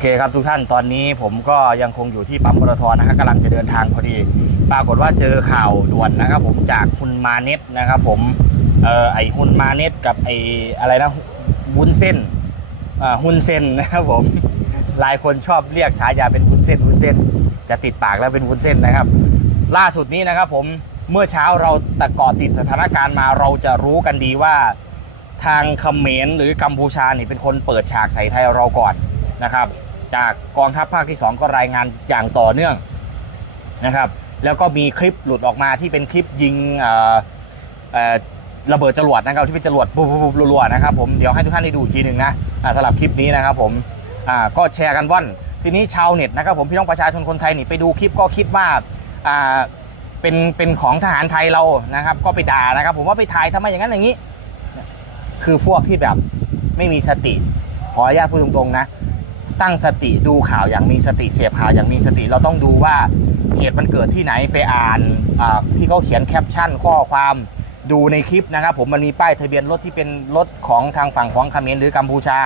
โอเคครับทุกท่านตอนนี้ผมก็ยังคงอยู่ที่ปั๊มปตทนะครับกำลังจะเดินทางพอดี ปรากฏว่าเจอข่าวด่วนนะครับ ผมจากคุณมาเน็ตนะครับผมเอ่อไอฮุนมาเน็ตกับไออะไรนะวุ้นเส้นอ่าฮุนเส้นนะครับผมหลายคนชอบเรียกฉายาเป็นวุ้นเส้นวุ้นเส้น จะติดปากแล้วเป็นวุ้นเส้นนะครับ ล่าสุดนี้นะครับผมเมื่อเช้าเราตะกาะติดสถานการณ์มาเราจะรู้กันดีว่าทางเขมรหรือกัมพูชาเนี่เป็นคนเปิดฉากใส่ไทยเราก่อนนะครับ จากกองทัพภาคที่ 2 ก็รายงานอย่างต่อเนื่องนะครับ แล้วก็มีคลิปหลุดออกมาที่เป็นคลิปยิงระเบิดจรวดนะครับที่เป็นจรวดปุ๊บปุ๊บรัวๆนะครับผมเดี๋ยวให้ทุกท่านได้ดูทีหนึ่งนะสำหรับคลิปนี้นะครับผมก็แชร์กันว่อนทีนี้ชาวเน็ตนะครับผมพี่น้องประชาชนคนไทยนี่ไปดูคลิปก็คิดว่าอ่าเป็นเป็นของทหารไทยเรานะครับ ก็ไปด่านะครับ ผมว่าไปถ่ายทำไมอย่างนั้นอย่างนี้ คือพวกที่แบบไม่มีสติขออนุญาตพูดตรงๆนะ ตั้งสติดูข่าวอย่างมีสติเสียบข่าวอย่างมีสติเราต้องดูว่าเหตุมันเกิดที่ไหนไปอ่านที่เขาเขียนแคปชั่นข้อความดูในคลิปนะครับ ผมมันมีป้ายทะเบียนรถที่เป็นรถของทางฝั่งของเขมรหรือกัมพูชา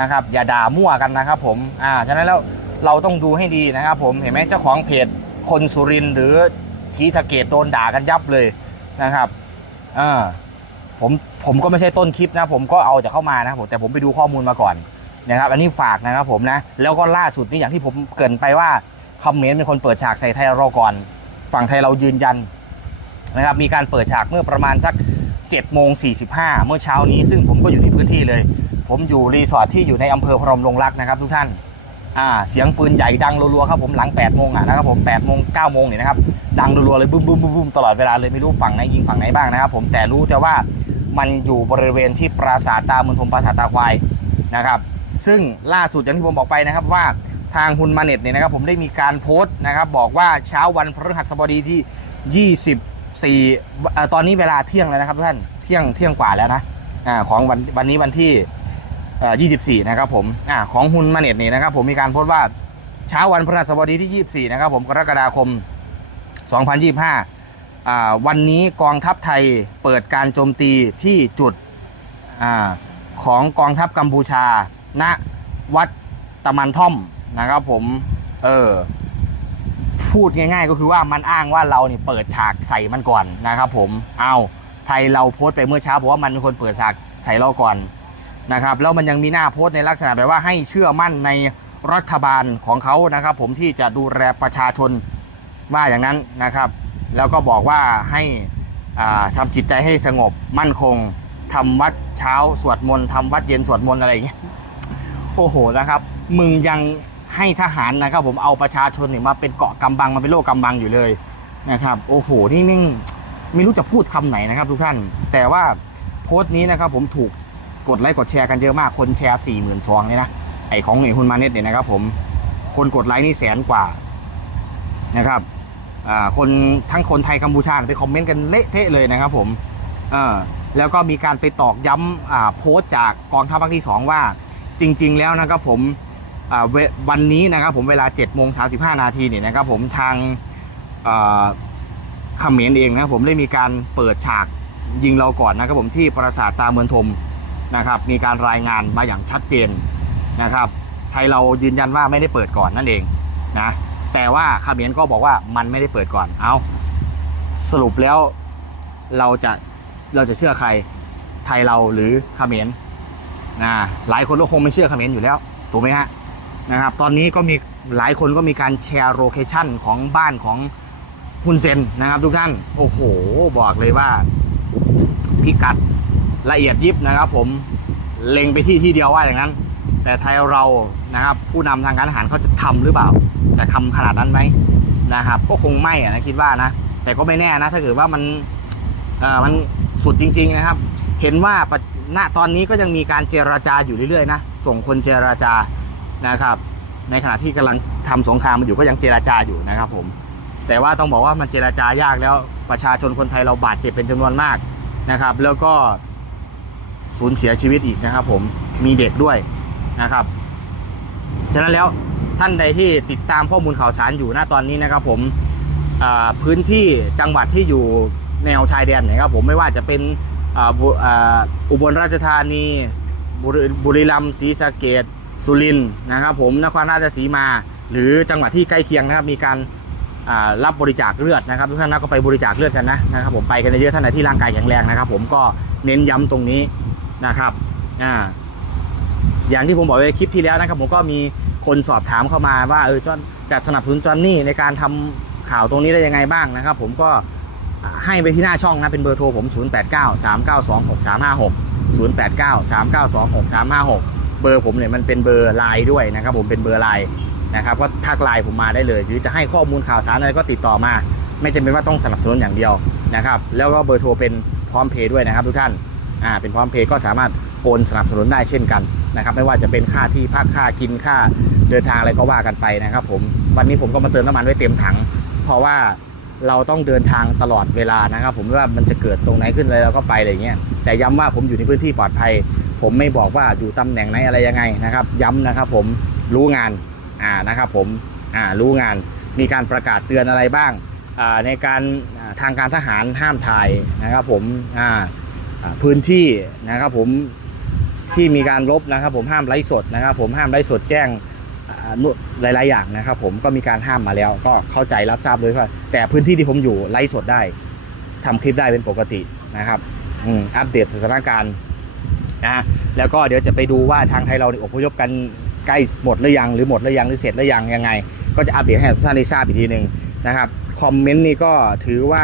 นะครับ อย่าด่ามั่วกันนะครับ ผมอ่าฉะนั้นแล้วเราต้องดูให้ดีนะครับ ผมเห็นไหมเจ้าของเพจคนสุรินหรือชีสะเกตโดนด่ากันยับเลยนะครับอ่าผมผมก็ไม่ใช่ต้นคลิปนะ ผมก็เอาจากเข้ามานะครับผมแต่ผมไปดูข้อมูลมาก่อน นะครับอันนี้ฝากนะครับผมนะแล้วก็ล่าสุดนี่อย่างที่ผมเกรินไปว่าคอมเมนต์เป็นคนเปิดฉากใส่ไทยเราก่อน ฝั่งไทยเรายืนยันนะครับมีการเปิดฉากเมื่อประมาณสัก7โมง45 เมื่อเช้านี้ ซึ่งผมก็อยู่ในพื้นที่เลย ผมอยู่รีสอร์ทที่อยู่ในอำเภอพรหมลงรักนะครับทุกท่านอ่าเสียงปืนใหญ่ดังรัวๆครับผมหลัง8โมงอะนะครับผม8โมง9โมงเนี่ยนะครับดังรัวๆเลยบึ้มบึ้มบึ้มบึ้มตลอดเวลาเลยไม่รู้ฝั่งไหนยิงฝั่งไหนบ้างนะครับผมแต่รู้แต่ว่ามันอยู่บริเวณที่ปราสาทตาเมืองทมปราสาทตาควายนะครับ ซึ่งล่าสุดอย่างที่ผมบอกไปนะครับว่าทางฮุนมาเน็ตเนี่ยนะครับผมได้มีการโพสต์นะครับบอกว่าเช้าวันพฤหัสบดีที่ 24่ตอนนี้เวลาเที่ยงแล้วนะครับท่านเที่ยงเที่ยงกว่าแล้วนะอ่าของวันวันนี้วันที่เอ่อ24 นะครับผมอ่าของฮุนมาเน็ตเนี่ยนะครับผมมีการโพสต์ว่าเช้าวันพฤหัสบดีที่ 24 นะครับผมกรกฎาคม 2025อ่าวันนี้กองทัพไทยเปิดการโจมตีที่จุดอของกองทัพกัมพูชา ณวัดตะมันท่อมนะครับผม เออ พูดง่าย ๆ ก็คือว่ามันอ้างว่าเราเนี่ยเปิดฉากใส่มันก่อนนะครับ ผม เอาไทยเราโพสต์ไปเมื่อเช้าเพราะว่ามันเป็นคนเปิดฉากใส่เราก่อนนะครับ แล้วมันยังมีหน้าโพสต์ในลักษณะแบบว่าให้เชื่อมั่นในรัฐบาลของเขานะครับ ผมที่จะดูแลประชาชนว่าอย่างนั้นนะครับ แล้วก็บอกว่าให้อ่าทำจิตใจให้สงบมั่นคงทำวัดเช้าสวดมนต์ทำวัดเย็นสวดมนต์อะไรอย่างเงี้ย โอ้โหนะครับ มึงยังให้ทหารนะครับ ผมเอาประชาชนเนี่ยมาเป็นเกาะกำบังมาเป็นโลกกำบังอยู่เลยนะครับ โอ้โหนี่นิ่งไม่รู้จะพูดคำไหนนะครับ ทุกท่าน แต่ว่าโพสต์นี้นะครับ ผมถูกกดไลค์กดแชร์กันเยอะมากคนแชร์สี่หมื่นซองเลยนะไอของหน่วยฮุนมาเน็ตเนี่ยนะครับ ผมคนกดไลค์นี่แสนกว่านะครับคนทั้งคนไทยกัมพูชาไปคอมเมนต์กันเละเทะเลยนะครับ ผมแล้วก็มีการไปตอกย้ำโพสต์จากกองทัพภาคที่ 2 ว่า จริง ๆ แล้วนะครับผมวันนี้นะครับผมเวลา7โมง35นาทีเนี่ยนะครับผมทางอ่าเขมรเองนะผมได้มีการเปิดฉากยิงเราก่อนนะครับผมที่ปราสาทตาเมืองทมนะครับ มีการรายงานมาอย่างชัดเจนนะครับ ไทยเรายืนยันว่าไม่ได้เปิดก่อนนั่นเองนะแต่ว่าเขมรก็บอกว่ามันไม่ได้เปิดก่อนเอาสรุปแล้วเราจะเราจะเชื่อใครไทยเราหรือเขมร นะหลายคนก็คงไม่เชื่อคอมเขมรอยู่แล้ว ถูกไหมฮะนะครับตอนนี้ก็มีหลายคนก็มีการแชร์โลเคชั่นของบ้านของฮุนเซนนะครับทุกท่าน โอ้โห บอกเลยว่าพิกัดละเอียดยิบนะครับ ผมเล็งไปที่ที่เดียวว่าอย่างนั้น แต่ไทยเรานะครับ ผู้นำทางการอาหารเขาจะทำหรือเปล่า จะทำขนาดนั้นไหมนะครับ ก็คงไม่อะนะคิดว่านะ แต่ก็ไม่แน่นะ ถ้าเกิดว่ามันเอ่อมันสุดจริง ๆ นะครับ เห็นว่าปัจ ณตอนนี้ก็ยังมีการเจราจาอยู่เรื่อยๆนะ ส่งคนเจราจานะครับ ในขณะที่กำลังทำสงครามมันอยู่ก็ยังเจราจาอยู่นะครับผม แต่ว่าต้องบอกว่ามันเจราจายากแล้วประชาชนคนไทยเราบาดเจ็บเป็นจำนวนมากนะครับ แล้วก็สูญเสียชีวิตอีกนะครับ ผม มีเด็กด้วยนะครับ ฉะนั้นแล้วท่านใดที่ติดตามข้อมูลข่าวสารอยู่ณตอนนี้นะครับผมพื้นที่จังหวัดที่อยู่แนวชายแดนนะครับผมไม่ว่าจะเป็น อุบลราชธานีบุรีบุรีรัมย์ศรีสะเกดสุรินนะครับผมนครราชสีมา หรือจังหวัดที่ใกล้เคียงนะครับมีการรับบริจาคเลือดนะครับทุกท่านนะก็ไปบริจาคเลือดกันนะนะครับผมไปกันเยอะท่านไหนที่ร่างกายแข็งแรงนะครับ ผมก็เน้นย้ำตรงนี้นะครับอ่าอย่างที่ผมบอกไว้ในคลิปที่แล้วนะครับผมก็มีคนสอบถามเข้ามาว่าเออจอนจะสนับสนุนจอนนี่ในการทำข่าวตรงนี้ได้ยังไงบ้างนะครับ ผมก็ ให้ไปที่หน้าช่องนะเป็นเบอร์โทรผม 0 8 9 3 9 2 6 3 5 6 0 8 9 3 9 2 6 3 5 6 เบอร์ผมเนี่ยมันเป็นเบอร์ไลน์ด้วยนะครับผมเป็นเบอร์ไลน์นะครับก็ทักไลน์ผมมาได้เลย หรือจะให้ข้อมูลข่าวสารอะไรก็ติดต่อมา ไม่จำเป็นว่าต้องสนับสนุนอย่างเดียวนะครับแล้วก็เบอร์โทรเป็นพร้อมเพย์ด้วยนะครับทุกท่านอ่าเป็นพร้อมเพย์ก็สามารถโอนสนับสนุนได้เช่นกันนะครับไม่ว่าจะเป็นค่าที่พักค่ากินค่าเดินทางอะไรก็ว่ากันไปนะครับผมวันนี้ผมก็มาเติมน้ำมันไว้เต็มถัง เพราะว่า เราต้องเดินทางตลอดเวลานะครับ ผมว่ามันจะเกิดตรงไหนขึ้นอะไรเราก็ไปอะไรอย่างเงี้ยแต่ย้ำว่าผมอยู่ในพื้นที่ปลอดภัย ผมไม่บอกว่าอยู่ตำแหน่งไหนอะไรยังไงนะครับ ย้ำนะครับ ผมรู้งานอ่านะครับ ผมอ่ารู้งาน มีการประกาศเตือนอะไรบ้างอ่าในการทางการทหารห้ามถ่ายนะครับ ผมอ่าพื้นที่นะครับ ผมที่มีการลบนะครับ ผมห้ามไลฟ์สดนะครับ ผมห้ามไลฟ์สดแจ้ง หลาย ๆ อย่างนะครับ ผมก็มีการห้ามมาแล้ว ก็เข้าใจรับทราบเลยว่าแต่พื้นที่ที่ผมอยู่ไลฟ์สดได้ทำคลิปได้เป็นปกตินะครับอืมอัปเดตสถานการณ์นะแล้วก็เดี๋ยวจะไปดูว่าทางไทยเราเนี่ยอพยพกันใกล้หมดหรือยังหรือหมดหรือยังหรือเสร็จหรือยังยังไง ก็จะอัปเดตให้ทุกท่านได้ทราบอีกทีหนึ่งนะครับคอมเมนต์นี่ก็ถือว่า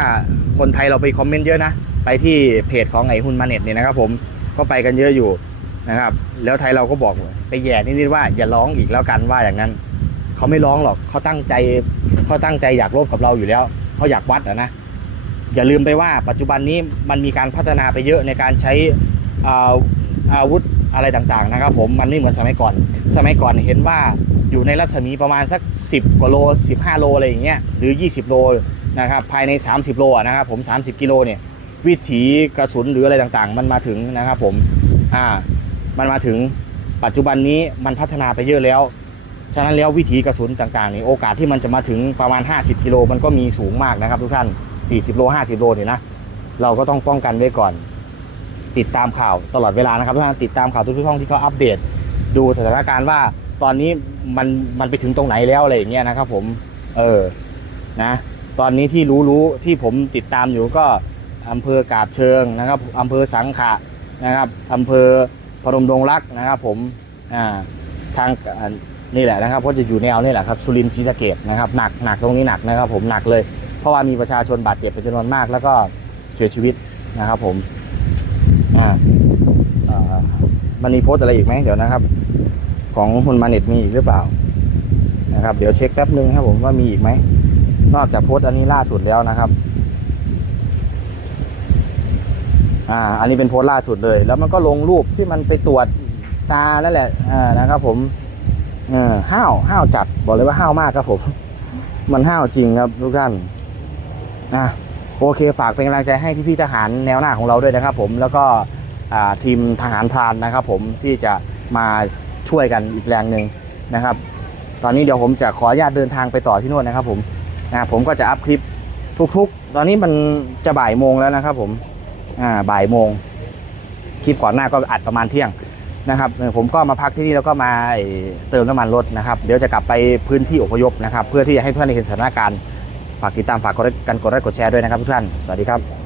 คนไทยเราไปคอมเมนต์เยอะนะ ไปที่เพจของไอฮุนมาเน็ตเนี่ยนะครับผมก็ไปกันเยอะอยู่ นะครับ แล้วไทยเราก็บอกไปแย่นิดๆว่าอย่าร้องอีกแล้วกันว่าอย่างนั้นเขาไม่ร้องหรอกเขาตั้งใจเขาตั้งใจอยากรบกับเราอยู่แล้วเขาอยากวัดนะ อย่าลืมไปว่าปัจจุบันนี้มันมีการพัฒนาไปเยอะในการใช้อาอาวุธอะไรต่างๆนะครับ ผมมันไม่เหมือนสมัยก่อน สมัยก่อนเห็นว่าอยู่ในรัศมีประมาณสัก 10กว่าโล 15 โลอะไรอย่างเงี้ยหรือ 20 โลนะครับภายใน 30 โลนะครับผม 30 กิโลเนี่ยวิถีกระสุนหรืออะไรต่างๆ มันมาถึงนะครับผมอ่า มันมาถึงปัจจุบันนี้มันพัฒนาไปเยอะแล้ว ฉะนั้นแล้ววิถีกระสุนต่างๆนี่โอกาสที่มันจะมาถึงประมาณ 50 กิโลมันก็มีสูงมากนะครับทุกท่าน 40 โล 50 โลเนี่ยนะ เราก็ต้องป้องกันไว้ก่อน ติดตามข่าวตลอดเวลานะครับทุกท่านติดตามข่าวทุกช่องที่เขาอัปเดต ดูสถานการณ์ว่าตอนนี้มันมันไปถึงตรงไหนแล้วอะไรอย่างเงี้ยนะครับผม เออ นะ ตอนนี้ที่รู้รู้ที่ผมติดตามอยู่ก็อำเภอกาบเชิงนะครับอำเภอสังขะนะครับอำเภอ พนมดงรักนะครับผมอ่าทางนี่แหละนะครับก็จะอยู่แนวนี่แหละครับสุรินทร์ศรีสะเกดนะครับหนักหนักตรงนี้หนักนะครับ ผมหนักเลย เพราะว่ามีประชาชนบาดเจ็บเป็นจำนวนมาก แล้วก็เสียชีวิตนะครับ ผมอ่ามันมีโพสอะไรอีกไหมเดี๋ยวนะครับ ของคุณมาเน็ตมีอีกหรือเปล่านะครับ เดี๋ยวเช็คแป๊บนึงครับผมว่ามีอีกไหมนอกจากโพสอันนี้ล่าสุดแล้วนะครับ อ่าอันนี้เป็นโพสต์ล่าสุดเลย แล้วมันก็ลงรูปที่มันไปตรวจตานั่นแหละอ่านะครับผมเออห้าวห้าวจัดบอกเลยว่าห้าวมากครับผม มันห้าวจริงครับทุกท่านนะโอเคฝากเป็นกำลังใจให้พี่ๆทหารแนวหน้าของเราด้วยนะครับ ผมแล้วก็อ่าทีมทหารพรานนะครับ ผมที่จะมาช่วยกันอีกแรงหนึ่งนะครับ ตอนนี้เดี๋ยวผมจะขออนุญาตเดินทางไปต่อที่โน่นนะครับ ผมนะผมก็จะอัพคลิปทุกๆ ตอนนี้มันจะบ่ายโมงแล้วนะครับ ผม บ่ายโมงคลิปก่อนหน้าก็อัดประมาณเที่ยงนะครับผมก็มาพักที่นี่แล้วก็มาเติมน้ำมันรถนะครับ เดี๋ยวจะกลับไปพื้นที่อพยพนะครับ เพื่อที่จะให้ทุกท่านได้เห็นสถานการณ์ฝากติดตามฝากกดไลค์กันกดไลค์กดแชร์ด้วยนะครับทุกท่าน สวัสดีครับ